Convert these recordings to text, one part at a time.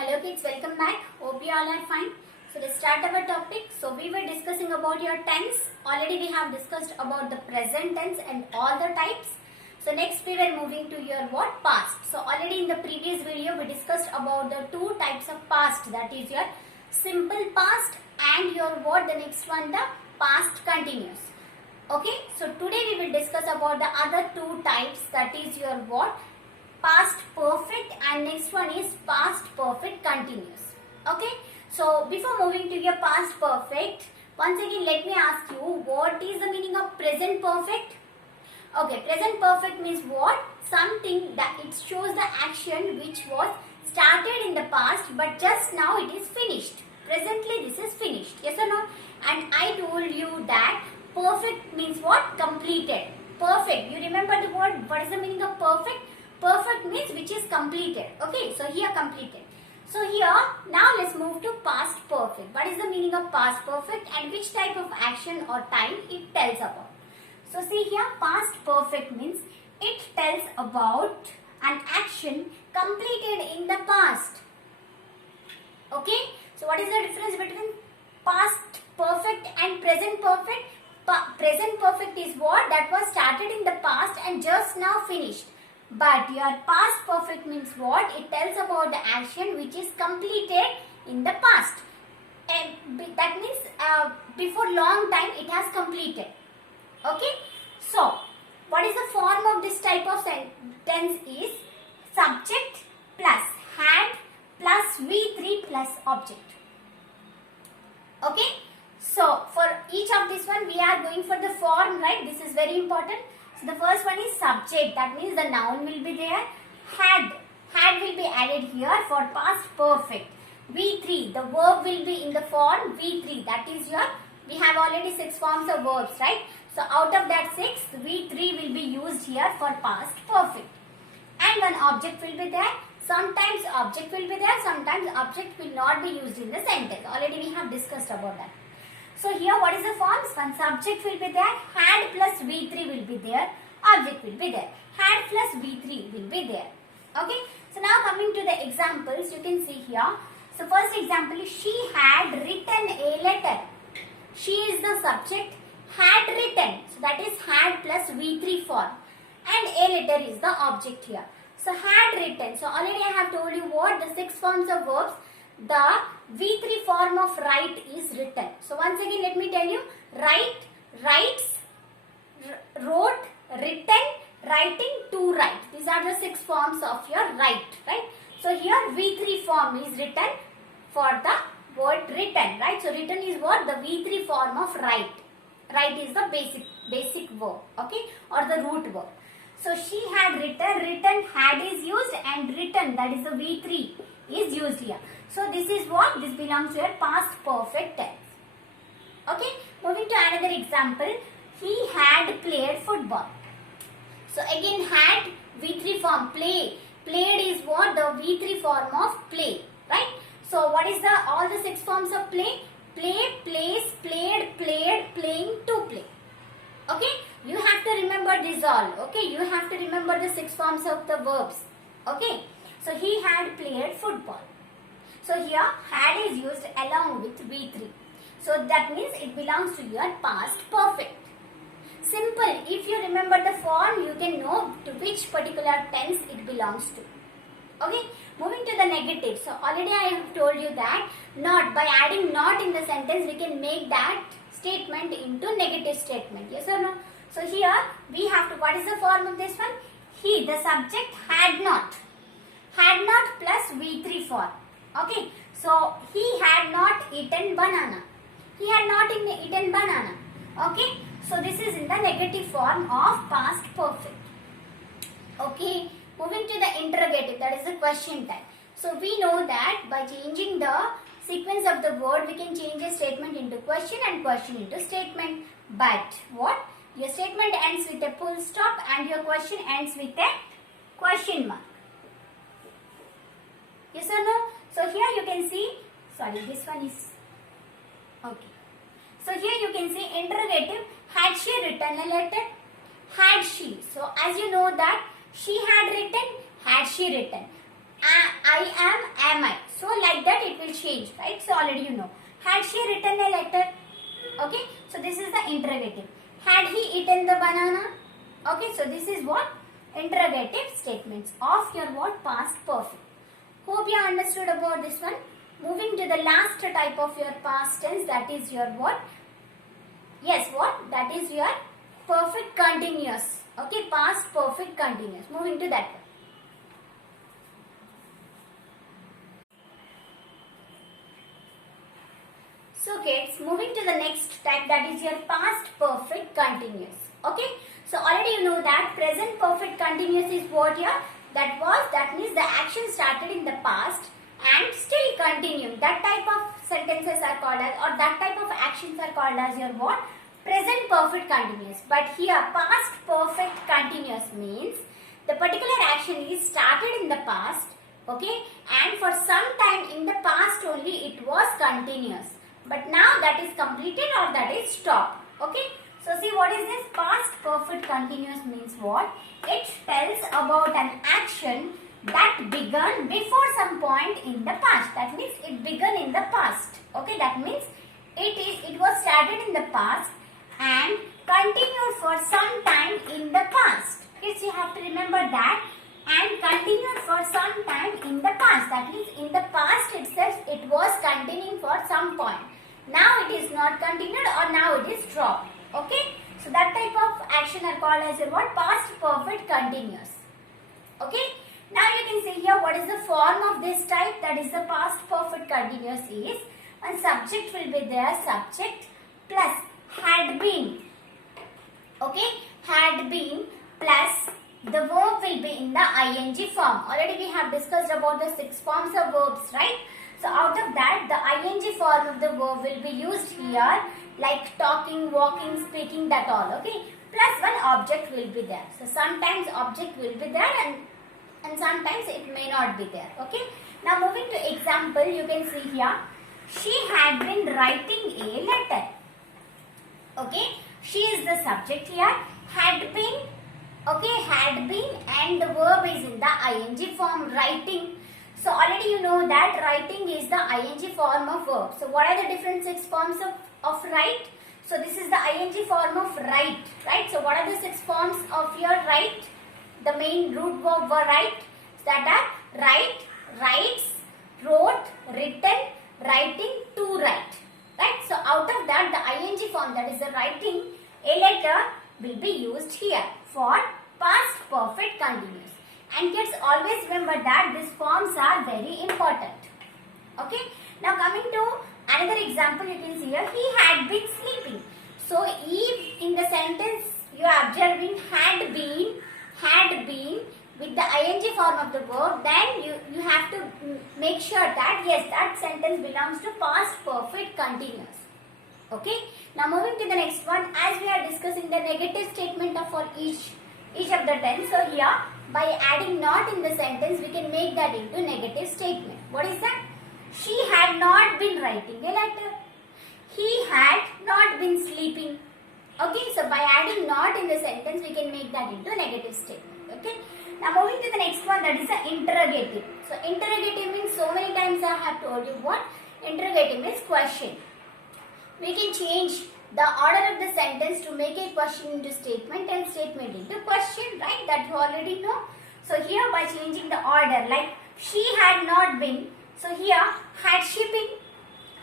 Hello kids, welcome back. Hope you all are fine. So let's start our topic. So we were discussing about your tense. Already we have discussed about the present tense and all the types. So next we were moving to your what? Past. So already in the previous video we discussed about the two types of past, that is your simple past and your what? The next one, the past continuous. Okay, so today we will discuss about the other two types, that is your what? Past perfect, and next one is past perfect continuous. Okay, so before moving to your past perfect, once again let me ask you, what is the meaning of present perfect? Okay, present perfect means what? Something that it shows the action which was started in the past but just now it is finished. Presently this is finished. Yes or no? And I told you that perfect means what? Completed. Perfect. You remember the word? What is the meaning of perfect? Perfect means which is completed. Okay, so here completed. So here, now let's move to past perfect. What is the meaning of past perfect and which type of action or time it tells about? So see here, past perfect means it tells about an action completed in the past. Okay, so what is the difference between past perfect and present perfect? Present perfect is what? That was started in the past and just now finished. But your past perfect means what? It tells about the action which is completed in the past. And that means before long time it has completed. Okay. So, what is the form of this type of sentence is subject plus had plus V3 plus object. Okay. So, for each of this one we are going for the form, right? This is very important. So the first one is subject, that means the noun will be there. Had will be added here for past perfect. V3, the verb will be in the form V3, that is your, we have already 6 forms of verbs, right? So out of that 6, V3 will be used here for past perfect. And one object will be there. Sometimes object will be there, sometimes object will not be used in the sentence. Already we have discussed about that. So here what is the forms? One subject will be there, had plus V3 will be there, object will be there. Had plus V3 will be there. Okay. So now coming to the examples, you can see here. So first example is she had written a letter. She is the subject, had written. So that is had plus V3 form. And a letter is the object here. So had written. So already I have told you what the 6 forms of verbs. The V3 form of write is written. So once again let me tell you, write, writes, wrote, written, writing, to write. These are the 6 forms of your write, right? So here V3 form is written for the word written, right? So written is what? The V3 form of write. Write is the basic verb, okay, or the root verb. So she had written had is used, and written, that is the V3 is used here. So this is what? This belongs to your past perfect tense. Okay, moving to another example. He had played football. So again had V3 form, play. Played is what? The V3 form of play, right? So what is the all the 6 forms of play? Play, plays, played, playing, to play. Okay, you have to remember this all. Okay, you have to remember the 6 forms of the verbs. Okay, so he had played football. So here had is used along with V3. So that means it belongs to your past perfect. Simple. If you remember the form, you can know to which particular tense it belongs to. Okay. Moving to the negative. So already I have told you that not, by adding not in the sentence, we can make that statement into negative statement. Yes or no? So here we have to, what is the form of this one? He, the subject, had not. Had not plus V3 form. Okay, so he had not eaten banana. He had not eaten banana. Okay, so this is in the negative form of past perfect. Okay, moving to the interrogative, that is the question type. So we know that by changing the sequence of the word, we can change a statement into question and question into statement. But what? Your statement ends with a full stop and your question ends with a question mark. Yes or no? So here you can see, sorry, this one is, okay. So here you can see interrogative, had she written a letter? Had she. So as you know that she had written, had she written. I am I. So like that it will change, right? So already you know. Had she written a letter? Okay, so this is the interrogative. Had he eaten the banana? Okay, so this is what? Interrogative statements of your what? Past perfect. Hope you understood about this one. Moving to the last type of your past tense, that is your what? Yes, what? That is your perfect continuous. Okay, past perfect continuous. Moving to that one. So kids, moving to the next type, that is your past perfect continuous. Okay, so already you know that present perfect continuous is what here? That means the action started in the past and still continuing. That type of sentences are called as, or that type of actions are called as your what? Present perfect continuous. But here past perfect continuous means the particular action is started in the past, okay, and for some time in the past only it was continuous. But now that is completed or that is stopped. Okay. So see what is this? Past perfect continuous means what? It tells about an action that began before some point in the past. That means it began in the past. Okay. That means it was started in the past and continued for some time in the past. Kids, you have to remember that. And continued for some time in the past. That means in the past itself it was continuing for some point. Now it is not continued or now it is dropped. Okay. So that type of action are called as your what? Past perfect continuous. Okay. Now you can see here what is the form of this type, that is the past perfect continuous is, and subject will be there, subject plus had been. Okay. Had been plus the verb will be in the ing form. Already we have discussed about the 6 forms of verbs, right? So out of that, the ing form of the verb will be used here, like talking, walking, speaking, that all. Okay. Plus one object will be there. So sometimes object will be there and sometimes it may not be there. Okay. Now moving to example, you can see here, she had been writing a letter. Okay. She is the subject here. Had been. Okay, had been, and the verb is in the ing form, writing. So already you know that writing is the ing form of verb. So what are the different 6 forms of write? So this is the ing form of write, right? So what are the 6 forms of your write? The main root verb for write, that are write, writes, wrote, written, writing, to write, right? So out of that, the ing form, that is the writing, a letter will be used here for past perfect continuous. And kids, always remember that these forms are very important. Okay. Now coming to another example, you can see here, he had been sleeping. So if in the sentence you are observing had been with the ing form of the verb, then you have to make sure that yes, that sentence belongs to past perfect continuous. Okay. Now moving to the next one, as we are discussing the negative statement of for each of the tense. So here, by adding not in the sentence, we can make that into negative statement. What is that? She had not been writing a letter. He had not been sleeping. Okay, so by adding not in the sentence, we can make that into negative statement. Okay. Now moving to the next one, that is the interrogative. So interrogative means, so many times I have told you what? Interrogative means question. We can change the order of the sentence to make a question into statement and statement into question, right? That you already know. So here by changing the order, like she had not been. So here, had she been,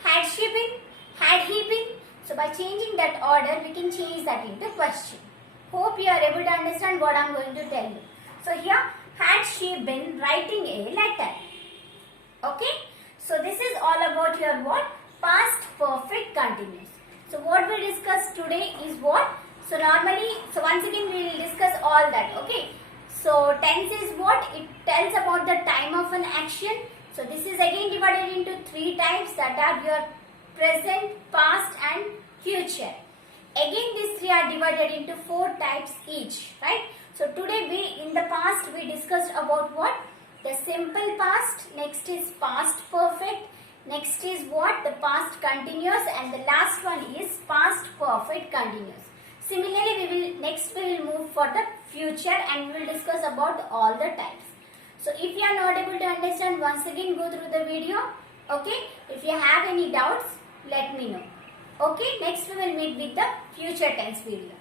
had she been, had he been. So by changing that order, we can change that into question. Hope you are able to understand what I am going to tell you. So here, had she been writing a letter. Okay. So this is all about your what? Past perfect continuous. So what we discussed today is what? So normally, so once again we will discuss all that. Okay. So tense is what? It tells about the time of an action. So this is again divided into 3 types, that are your present, past and future. Again these 3 are divided into 4 types each, right? So today in the past we discussed about what? The simple past, next is past perfect, next is what? The past continuous, and the last one is past perfect continuous. Similarly, next we will move for the future and we will discuss about all the types. So if if you are not able to understand, once again go through the video. Okay, if you have any doubts, let me know. Okay, next we will meet with the future tense video.